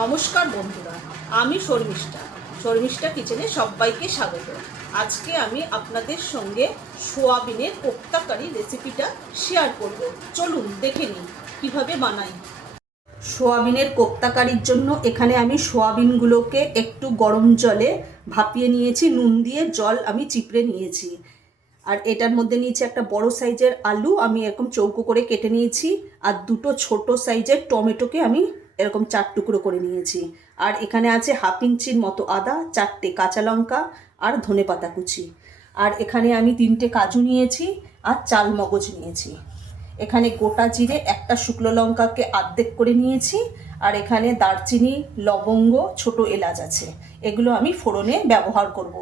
নমস্কার বন্ধুরা, আমি শর্মিষ্ঠা কিচেনে সবাইকে স্বাগত। আজকে আমি আপনাদের সঙ্গে সোয়াবিনের কোপ্তা কারি রেসিপিটা শেয়ার করব। চলুন দেখে নিই কীভাবে বানাই। সোয়াবিনের কোপ্তা কারির জন্য এখানে আমি সোয়াবিনগুলোকে একটু গরম জলে ভাপিয়ে নিয়েছি, নুন দিয়ে জল আমি চিপড়ে নিয়েছি। আর এটার মধ্যে নিয়েছি একটা বড় সাইজের আলু, আমি এরকম চৌকো করে কেটে নিয়েছি। আর দুটো ছোট সাইজের টমেটোকে আমি এরকম 4 টুকরো করে নিয়েছি। আর এখানে আছে হাফ ইঞ্চির মতো আদা, 4টে কাঁচা লঙ্কা আর ধনেপাতা কুচি। আর এখানে আমি 3টে কাজু নিয়েছি আর চাল মগজ নিয়েছি। এখানে গোটা জিরে, একটা শুকনো লঙ্কাকে অর্ধেক করে নিয়েছি। আর এখানে দারচিনি, লবঙ্গ, ছোট এলাচ আছে। এগুলো আমি ফোড়নে ব্যবহার করব।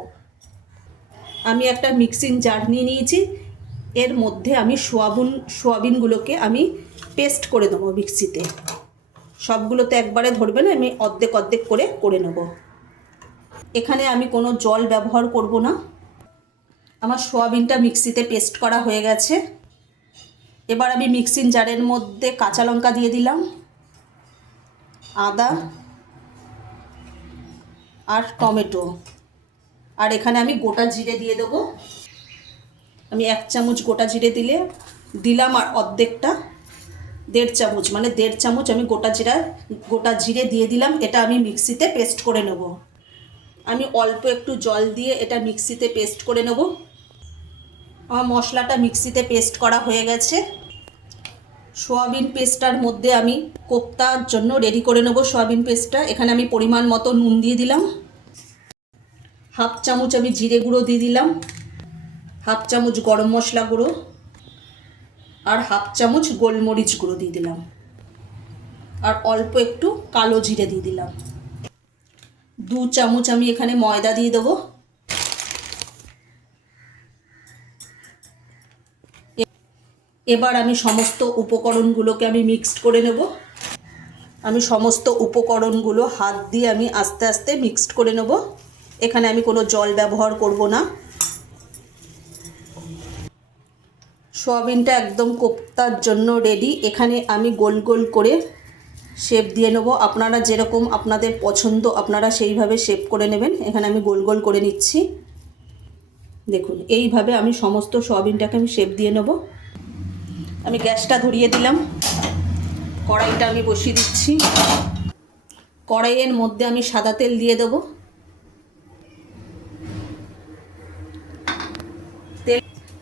আমি একটা মিক্সিং জার নিয়ে নিয়েছি। এর মধ্যে আমি সোয়াবিনগুলোকে আমি পেস্ট করে দেবো মিক্সিতে। সবগুলোতে একবারে ধরবে না, আমি অর্ধেক অর্ধেক করে নেব। এখানে আমি কোনো জল ব্যবহার করব না। আমার সোয়াবিনটা মিক্সিতে পেস্ট করা হয়ে গেছে। এবার আমি মিক্সিং জারের মধ্যে কাঁচা লঙ্কা দিয়ে দিলাম, আদা আর টমেটো। আর এখানে আমি গোটা জিরে দিয়ে দেবো। আমি 1 চামচ গোটা জিরে দিলাম আর অর্ধেকটা 1.5 চামচ, মানে 1.5 চামচ আমি গোটা জিরে দিয়ে দিলাম। এটা আমি মিক্সিতে পেস্ট করে নেব। আমি অল্প একটু জল দিয়ে এটা মিক্সিতে পেস্ট করে নেব। আমার মশলাটা মিক্সিতে পেস্ট করা হয়ে গেছে। সোয়াবিন পেস্টটার মধ্যে আমি কোপ্তার জন্য রেডি করে নেব সোয়াবিন পেস্টটা। এখানে আমি পরিমাণ মতো নুন দিয়ে দিলাম, হাফ চামচ আমি জিরে গুঁড়ো দিয়ে দিলাম, হাফ চামচ গরম মশলা গুঁড়ো আর হাফ চামচ গোলমরিচ গুঁড়ো দিয়ে দিলাম। আর অল্প একটু কালো জিরে দিয়ে দিলাম। 2 চামচ আমি এখানে ময়দা দিয়ে দেবো। এবার আমি সমস্ত উপকরণগুলোকে আমি মিক্সড করে নেব। আমি সমস্ত উপকরণগুলো হাত দিয়ে আমি আস্তে আস্তে মিক্সড করে নেব। এখানে আমি কোনো জল ব্যবহার করব না। সোয়াবিনটা একদম কোপ্তার জন্য রেডি। এখানে আমি গোল গোল করে শেপ দিয়ে নেব। আপনারা যেরকম আপনাদের পছন্দ আপনারা সেইভাবে শেপ করে নেবেন। এখানে আমি গোল গোল করে নিচ্ছি। দেখুন, এইভাবে আমি সমস্ত সোয়াবিনটাকে আমি শেপ দিয়ে নেব। আমি গ্যাসটা ধরিয়ে দিলাম, কড়াইটা আমি বসিয়ে দিচ্ছি। কড়াইয়ের মধ্যে আমি সাদা তেল দিয়ে দেব।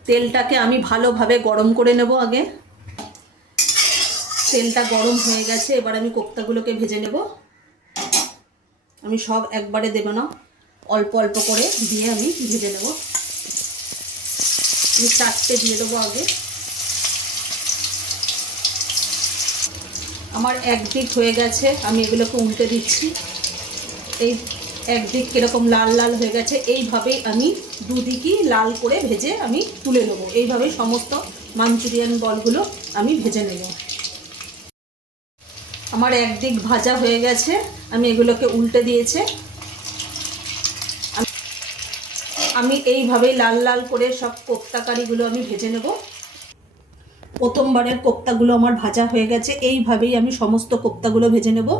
তেলটাকে আমি ভালোভাবে গরম করে নেব। আগে তেলটা গরম হয়ে গেছে, এবার আমি কোপ্তাগুলোকে ভেজে নেব। আমি সব একবারে দেব না, অল্প অল্প করে দিয়ে আমি ভেজে নেব। আমি 4টে দিয়ে দেবো আগে। আমার একদিক হয়ে গেছে, আমি এগুলোকে উল্টে দিচ্ছি। এই একদিক কীরকম লাল লাল হয়ে গেছে, এইভাবেই আমি দুদিকই লাল করে ভেজে আমি তুলে নেব। এইভাবেই সমস্ত মাঞ্চুরিয়ান বলগুলো আমি ভেজে নেব। আমার একদিক ভাজা হয়ে গেছে, আমি এগুলোকে উল্টে দিয়েছে। আমি এইভাবেই লাল লাল করে সব কোপ্তা কারিগুলো আমি ভেজে নেব। প্রথমবারের কোপ্তাগুলো আমার ভাজা হয়ে গেছে। এইভাবেই আমি সমস্ত কোপ্তাগুলো ভেজে নেব।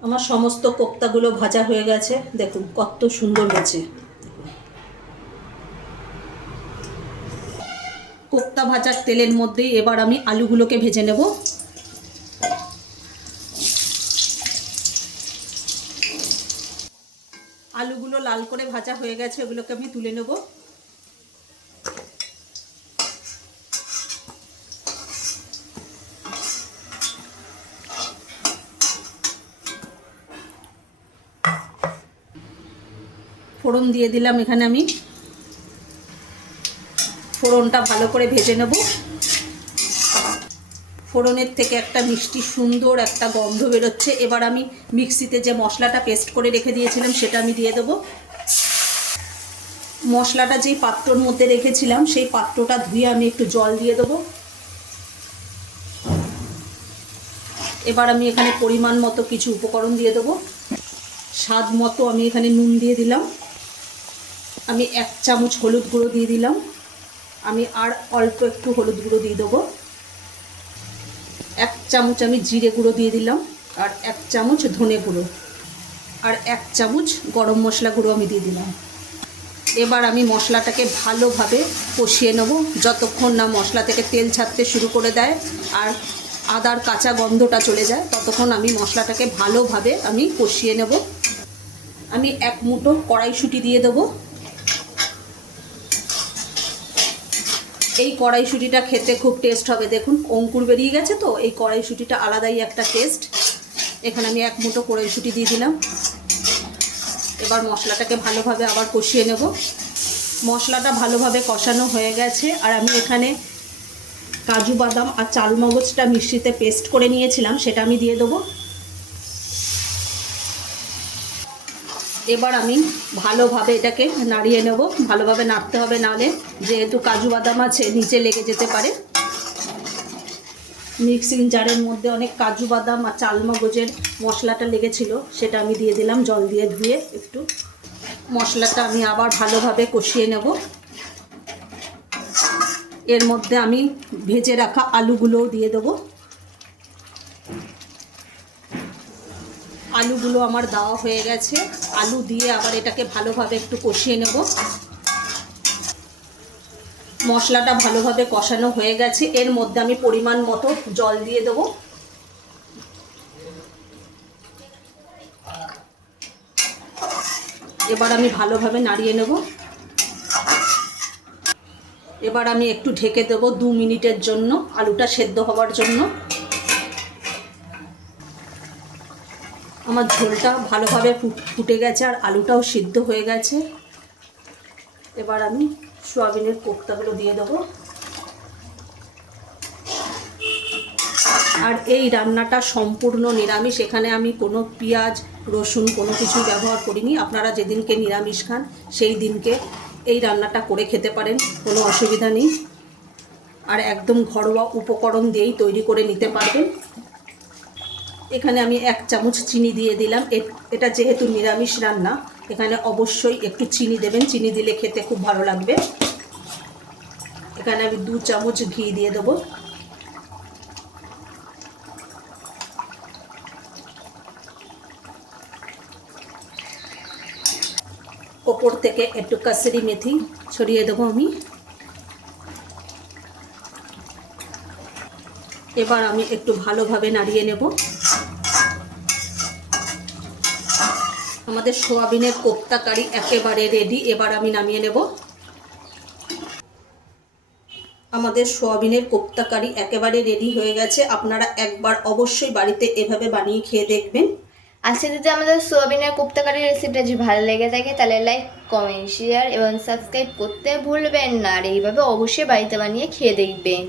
আমার সমস্ত কোপ্তাগুলো ভাজা হয়ে গেছে। দেখুন কত সুন্দর হয়েছে। কোপ্তা ভাজার তেলের মধ্যেই এবার আমি আলুগুলোকে ভেজে নেব। আলুগুলো লাল করে ভাজা হয়ে গেছে, এগুলোকে আমি তুলে নেব। ফোড়ন দিয়ে দিলাম। এখানে আমি ফোড়নটা ভালো করে ভেজে নেব। ফোড়নের থেকে একটা মিষ্টি সুন্দর একটা গন্ধ বেরোচ্ছে। এবার আমি মিক্সিতে যে মশলাটা পেস্ট করে রেখে দিয়েছিলাম সেটা আমি দিয়ে দেবো। মশলাটা যেই পাত্রর মধ্যে রেখেছিলাম সেই পাত্রটা ধুয়ে আমি একটু জল দিয়ে দেবো। এবার আমি এখানে পরিমাণ মতো কিছু উপকরণ দিয়ে দেবো। স্বাদ মতো আমি এখানে নুন দিয়ে দিলাম। আমি 1 চামচ হলুদ গুঁড়ো দিয়ে দিলাম। আমি আর অল্প একটু হলুদ গুঁড়ো দিয়ে দেবো। 1 চামচ আমি জিরে গুঁড়ো দিয়ে দিলাম। আর 1 চামচ ধনে গুঁড়ো আর 1 চামচ গরম মশলা গুঁড়ো আমি দিয়ে দিলাম। এবার আমি মশলাটাকে ভালোভাবে কষিয়ে নেব যতক্ষণ না মশলা থেকে তেল ছাড়তে শুরু করে দেয় আর আদার কাঁচা গন্ধটা চলে যায়, ততক্ষণ আমি মশলাটাকে ভালোভাবে আমি কষিয়ে নেব। আমি 1 মুঠো কড়াইশুঁটি দিয়ে দেবো। এই কড়াইশুঁটিটা খেতে খুব টেস্ট হবে। দেখুন অঙ্কুর বেরিয়ে গেছে, তো এই কড়াইশুঁটিটা আলাদাই একটা টেস্ট। এখানে আমি 1 মুঠো কড়াইশুঁটি দিয়ে দিলাম। এবার মশলাটাকে ভালোভাবে আবার কষিয়ে নেব। মশলাটা ভালোভাবে কষানো হয়ে গেছে আর আমি এখানে কাজু বাদাম আর চালমগজটা মিক্সিতে পেস্ট করে নিয়েছিলাম, সেটা আমি দিয়ে দেবো। এবার আমি ভালোভাবে এটাকে নাড়িয়ে নেব। ভালোভাবে নাড়তে হবে, নাহলে যেহেতু কাজু বাদাম আছে নিচে লেগে যেতে পারে। মিক্সিং জারের মধ্যে অনেক কাজু বাদাম আর চালমগজের মশলাটা লেগেছিল, সেটা আমি দিয়ে দিলাম জল দিয়ে ধুয়ে। একটু মশলাটা আমি আবার ভালোভাবে কষিয়ে নেব। এর মধ্যে আমি ভেজে রাখা আলুগুলোও দিয়ে দেবো। আলুগুলো আমার দেওয়া হয়ে গেছে। আলু দিয়ে আবার এটাকে ভালোভাবে একটু কষিয়ে নেব। মশলাটা ভালোভাবে কষানো হয়ে গেছে। এর মধ্যে আমি পরিমাণ মতো জল দিয়ে দেবো। এবার আমি ভালোভাবে নাড়িয়ে নেব। এবার আমি একটু ঢেকে দেবো 2 মিনিটের জন্য, আলুটা সেদ্ধ হওয়ার জন্য। আমার ঝোলটা ভালোভাবে ফুটে গেছে আর আলুটাও সিদ্ধ হয়ে গেছে। এবার আমি সয়াবিনের কোপ্তাগুলো দিয়ে দেবো। আর এই রান্নাটা সম্পূর্ণ নিরামিষ। এখানে আমি কোনো পেঁয়াজ রসুন কোনো কিছু ব্যবহার করিনি। আপনারা যেদিনকে নিরামিষ খান সেই দিনকে এই রান্নাটা করে খেতে পারেন, কোনো অসুবিধা নেই। আর একদম ঘরোয়া উপকরণ দিয়েই তৈরি করে নিতে পারবেন। এখানে আমি 1 চামচ চিনি দিয়ে দিলাম। এটা যেহেতু নিরামিষ রান্না, এখানে অবশ্যই একটু চিনি দেবেন। চিনি দিলে খেতে খুব ভালো লাগবে। এখানে আমি 2 চামচ ঘি দিয়ে দেবো। ওপর থেকে একটু কাসুরি মেথি ছড়িয়ে দেবো আমি। এবার আমি একটু ভালোভাবে নাড়িয়ে নেব। আমাদের সোয়াবিনের কোপ্তা কারি একেবারে রেডি। এবার আমি নামিয়ে নেব। আমাদের সোয়াবিনের কোপ্তা কারি একেবারে রেডি হয়ে গেছে। আপনারা একবার অবশ্যই বাড়িতে এভাবে বানিয়ে খেয়ে দেখবেন। আজকে যদি আমাদের সোয়াবিনের কোপ্তা কারির রেসিপিটা যদি ভালো লেগে থাকে তাহলে লাইক, কমেন্ট, শেয়ার এবং সাবস্ক্রাইব করতে ভুলবেন না। আর এইভাবে অবশ্যই বাড়িতে বানিয়ে খেয়ে দেখবেন।